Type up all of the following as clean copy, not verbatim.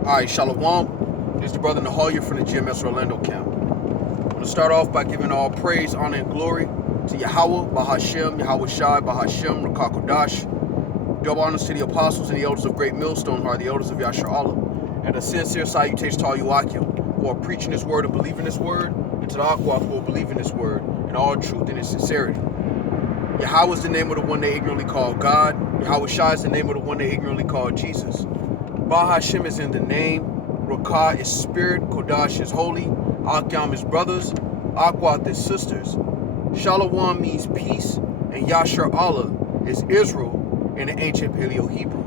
Alright, Shalom. This is the brother Nahalia from the GMS Orlando camp. I'm going to start off by giving all praise, honor, and glory to Yahweh, Bahashem, Yahawashi, Bahashem, Rakakodash. Double honors to the apostles and the elders of Great Millstone, who are the elders of Yasher Allah. And a sincere salutation to all you Akim, who are preaching this word and believing this word, and to the Aqua who are believing this word in all truth and in sincerity. Yahweh is the name of the one they ignorantly call God. Yahawashi is the name of the one they ignorantly call Jesus. Bahashem is in the name, Rakah is spirit, Kodash is holy, Akyam is brothers, Akwat is sisters, Shalom means peace, and Yasher Allah is Israel in the ancient Paleo-Hebrew.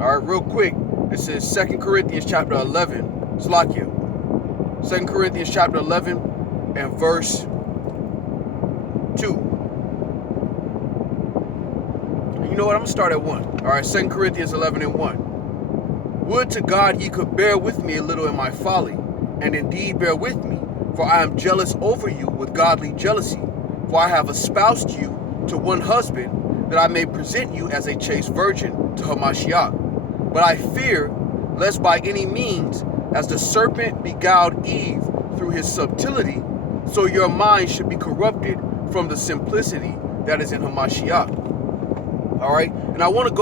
Alright, real quick, this is 2 Corinthians chapter 11, Slakia. 2 Corinthians chapter 11 and verse 2. And you know what, I'm going to start at 1. Alright, 2 Corinthians 11 and 1. Would to God ye could bear with me a little in my folly, and indeed bear with me, for I am jealous over you with godly jealousy. For I have espoused you to one husband, that I may present you as a chaste virgin to Hamashiach. But I fear, lest by any means, as the serpent beguiled Eve through his subtlety, so your mind should be corrupted from the simplicity that is in Hamashiach. All right, and I want to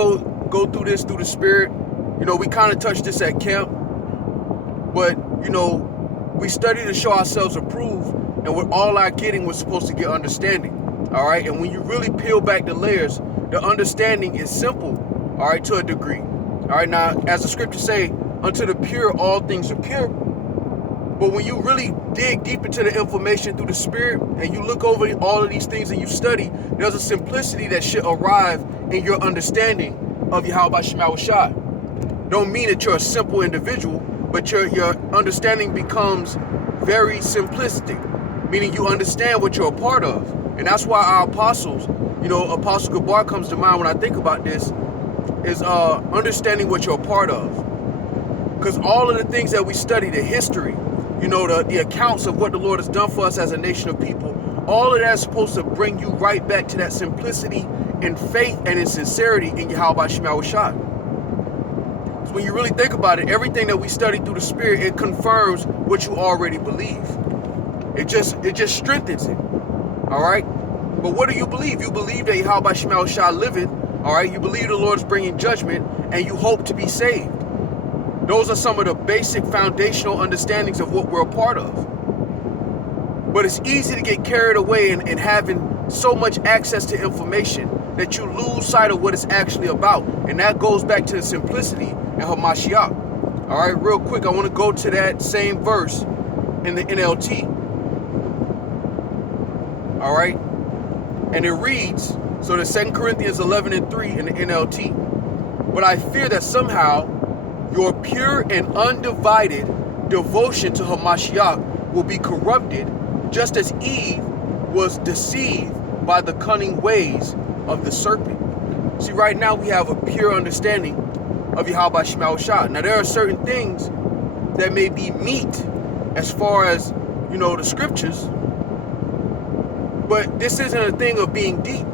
go through this through the Spirit. You know, we kind of touched this at camp, but, you know, we study to show ourselves approved, and with all our getting, we're supposed to get understanding, all right? And when you really peel back the layers, the understanding is simple, all right, to a degree, all right? Now, as the scriptures say, unto the pure, all things are pure, but when you really dig deep into the information through the Spirit, and you look over all of these things and you study, there's a simplicity that should arrive in your understanding of Yahweh Shemawashai. Don't mean that you're a simple individual, but your understanding becomes very simplistic, meaning you understand what you're a part of. And that's why our apostles, you know, Apostle Gabar comes to mind when I think about this, is understanding what you're a part of. Because all of the things that we study, the history, you know, the accounts of what the Lord has done for us as a nation of people, all of that is supposed to bring you right back to that simplicity in faith and in sincerity in Yahweh Shemawashai. When you really think about it, everything that we study through the Spirit, it confirms what you already believe. It just strengthens it. All right? But what do you believe? You believe that Yahweh Shemawashai liveth. All right? You believe the Lord is bringing judgment, and you hope to be saved. Those are some of the basic foundational understandings of what we're a part of. But it's easy to get carried away in having so much access to information that you lose sight of what it's actually about. And that goes back to the simplicity and Hamashiach. All right, real quick, I want to go to that same verse in the NLT. All right, and it reads, so the 2 Corinthians 11 and 3 in the NLT. But I fear that somehow your pure and undivided devotion to Hamashiach will be corrupted, just as Eve was deceived by the cunning ways of the serpent. See, right now we have a pure understanding of Yahweh Shemawashai. Now, there are certain things that may be meat as far as, you know, the scriptures, but this isn't a thing of being deep.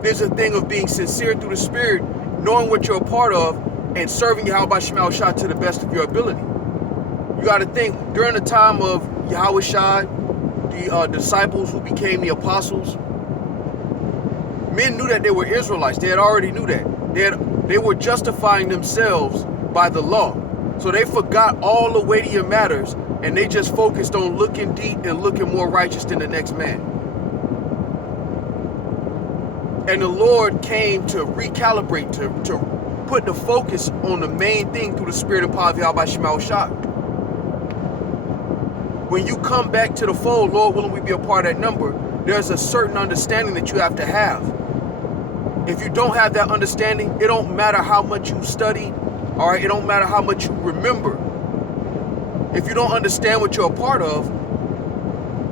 This is a thing of being sincere through the Spirit, knowing what you're a part of, and serving Yahweh Shemawashai to the best of your ability. You got to think, during the time of Yahawashi, the disciples who became the apostles, men knew that they were Israelites. They had already knew that. They were justifying themselves by the law. So they forgot all the weightier matters, and they just focused on looking deep and looking more righteous than the next man. And the Lord came to recalibrate, to put the focus on the main thing through the Spirit and power of Yahweh Shemawashai. When you come back to the fold, Lord willing we be a part of that number, there's a certain understanding that you have to have. If you don't have that understanding, it don't matter how much you study, all right? It don't matter how much you remember. If you don't understand what you're a part of,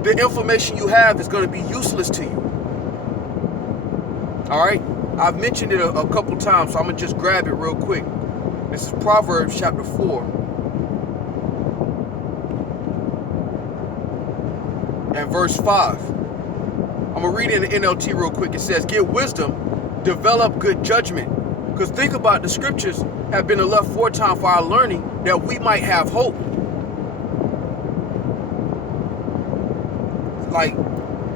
the information you have is going to be useless to you. All right? I've mentioned it a couple times, so I'm going to just grab it real quick. This is Proverbs chapter 4 and verse 5. I'm going to read it in the NLT real quick. It says, get wisdom, develop good judgment, Because think about, the scriptures have been left foretime for our learning, that we might have hope. Like,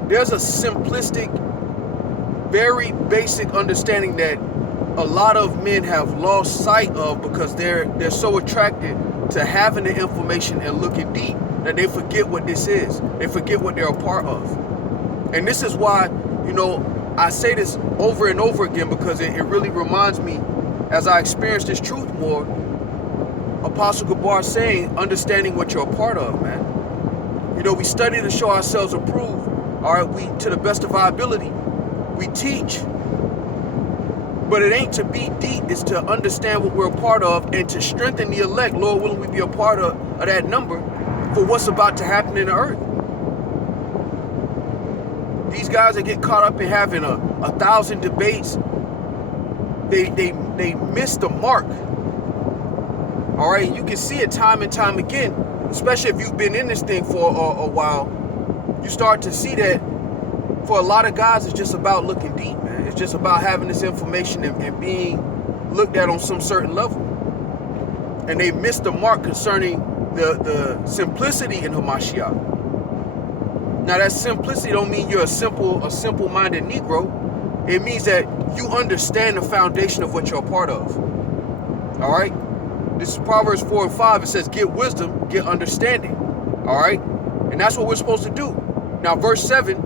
there's a simplistic, very basic understanding that a lot of men have lost sight of, because they're so attracted to having the information and looking deep that they forget what this is. They forget what they're a part of. And this is why, I say this over and over again, because it really reminds me, as I experience this truth more, Apostle Gabar saying, understanding what you're a part of, man. We study to show ourselves approved. All right, we, to the best of our ability, we teach. But it ain't to be deep, it's to understand what we're a part of and to strengthen the elect, Lord willing, we be a part of that number for what's about to happen in the earth. These guys that get caught up in having 1,000 debates, they miss the mark. All right, you can see it time and time again, especially if you've been in this thing for a while. You start to see that for a lot of guys, it's just about looking deep, man. It's just about having this information and being looked at on some certain level. And they miss the mark concerning the simplicity in Hamashiach. Now, that simplicity don't mean you're a simple-minded Negro. It means that you understand the foundation of what you're a part of. All right? This is Proverbs 4 and 5. It says, get wisdom, get understanding. All right? And that's what we're supposed to do. Now, verse 7,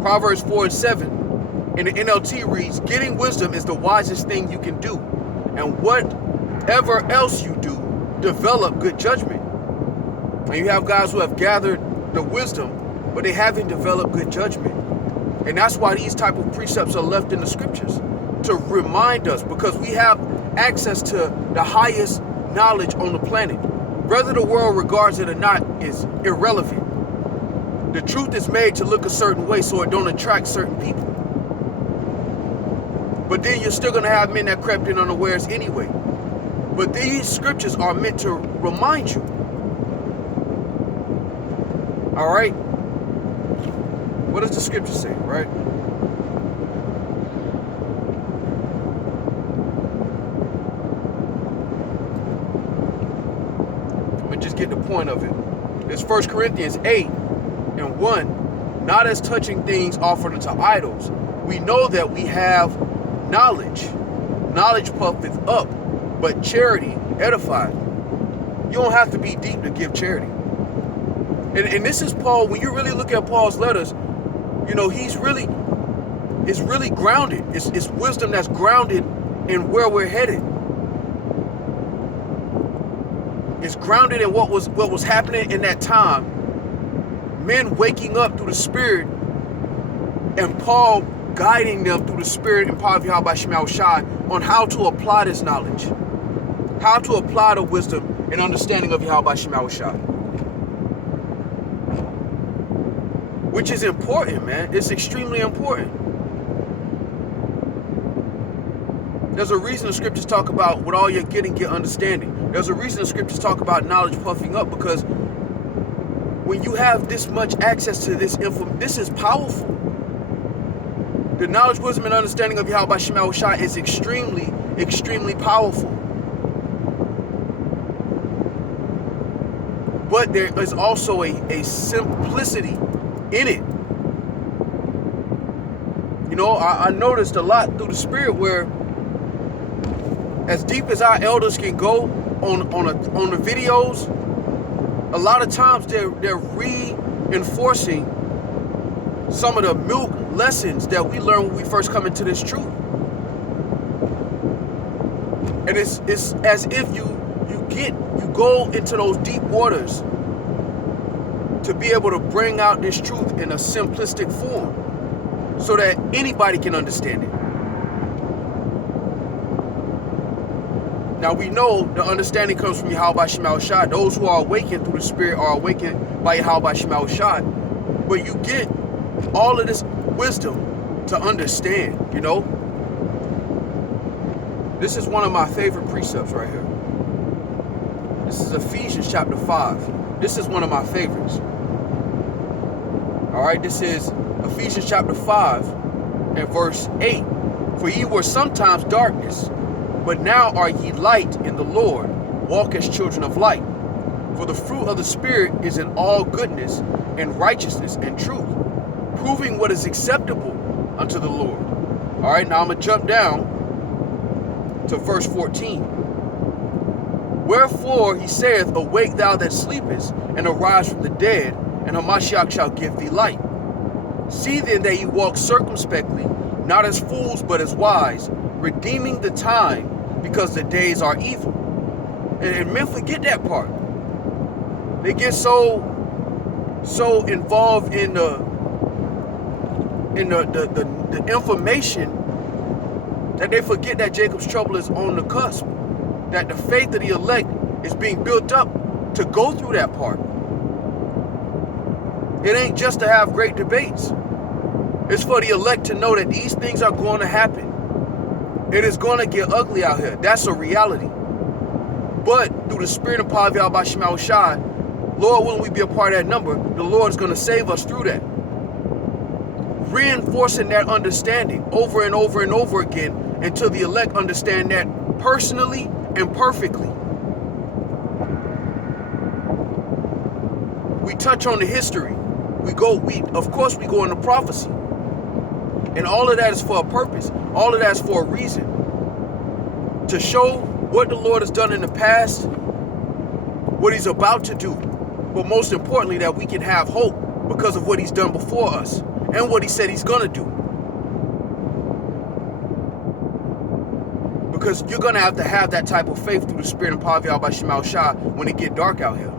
Proverbs 4 and 7, in the NLT reads, getting wisdom is the wisest thing you can do. And whatever else you do, develop good judgment. And you have guys who have gathered the wisdom, but they haven't developed good judgment. And that's why these type of precepts are left in the scriptures, to remind us, because we have access to the highest knowledge on the planet. Whether the world regards it or not is irrelevant. The truth is made to look a certain way so it don't attract certain people. But then you're still going to have men that crept in unawares anyway. But these scriptures are meant to remind you. All right? What does the scripture say, right? Let me just get the point of it. It's 1 Corinthians 8 and 1. Not as touching things offered unto idols. We know that we have knowledge. Knowledge puffeth up, but charity edifieth. You don't have to be deep to give charity. And this is Paul. When you really look at Paul's letters, it's really grounded. It's wisdom that's grounded in where we're headed. It's grounded in what was happening in that time. Men waking up through the Spirit, and Paul guiding them through the Spirit and power of Yahweh Shai on how to apply this knowledge, how to apply the wisdom and understanding of Yahweh Shai. Which is important, man. It's extremely important. There's a reason the scriptures talk about with all you're getting, get understanding. There's a reason the scriptures talk about knowledge puffing up, because when you have this much access to this info, this is powerful. The knowledge, wisdom, and understanding of Yahweh Shai is extremely, extremely powerful. But there is also a simplicity in it. I noticed a lot through the Spirit where, as deep as our elders can go on the videos, a lot of times they're reinforcing some of the milk lessons that we learn when we first come into this truth. And it's as if you go into those deep waters to be able to bring out this truth in a simplistic form so that anybody can understand it. Now we know the understanding comes from Yahweh Shai. Those who are awakened through the Spirit are awakened by Yahweh Shai. But you get all of this wisdom to understand, This is one of my favorite precepts right here. This is Ephesians chapter 5. This is one of my favorites. All right, this is Ephesians chapter 5 and verse 8. For ye were sometimes darkness, but now are ye light in the Lord. Walk as children of light. For the fruit of the Spirit is in all goodness and righteousness and truth, proving what is acceptable unto the Lord. All right, now I'm going to jump down to verse 14. Wherefore he saith, awake thou that sleepest, and arise from the dead, and Hamashiach shall give thee light. See then that ye walk circumspectly, not as fools, but as wise, redeeming the time, because the days are evil. And men forget that part. They get so involved in the information that they forget that Jacob's trouble is on the cusp. That the faith of the elect is being built up to go through that part. It ain't just to have great debates. It's for the elect to know that these things are going to happen. It is going to get ugly out here. That's a reality. But through the spirit and power of Yahweh Shem Shai, Lord, willing we be a part of that number, the Lord is going to save us through that. Reinforcing that understanding over and over and over again until the elect understand that personally and perfectly. We touch on the history. Of course we go into prophecy. And all of that is for a purpose. All of that is for a reason. To show what the Lord has done in the past, what he's about to do. But most importantly, that we can have hope because of what he's done before us and what he said he's going to do. Because you're going to have that type of faith through the spirit and power of Yahweh Shem Shai when it get dark out here.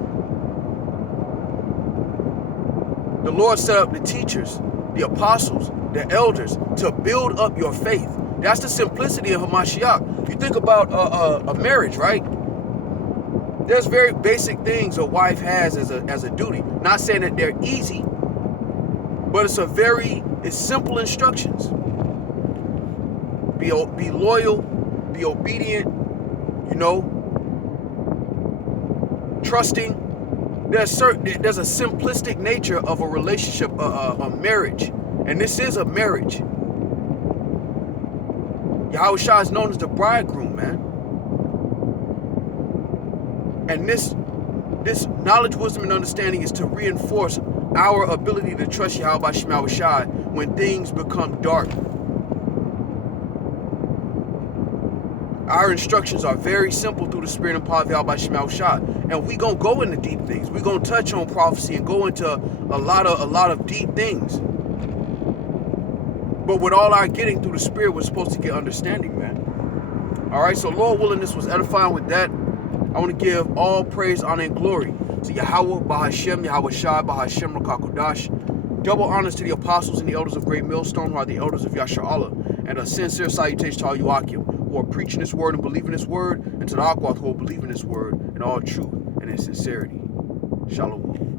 The Lord set up the teachers, the apostles, the elders to build up your faith. That's the simplicity of Hamashiach. You think about a marriage, right? There's very basic things a wife has as a duty. Not saying that they're easy, but it's simple instructions. Be loyal, be obedient, trusting. There's a simplistic nature of a relationship, a marriage, and this is a marriage. Yahweh Shai is known as the bridegroom, man. And this knowledge, wisdom, and understanding is to reinforce our ability to trust Yahweh Shem Shai when things become dark. Our instructions are very simple through the spirit and power of Yahweh Shem Shai. And we gonna go into deep things. We gonna touch on prophecy and go into a lot of deep things. But with all our getting through the spirit, we're supposed to get understanding, man. All right, so Lord willing, this was edifying. With that, I want to give all praise, honor, and glory to Yahweh, Bahashem, Yahweh Shai, Bahashem, Rakakodash. Double honors to the apostles and the elders of Great Millstone, who are the elders of Yasha Allah. And a sincere salutation to all you Akim, who are preaching this word and believing this word, and to the Akwath who will believe in this word in all truth and in sincerity. Shalom.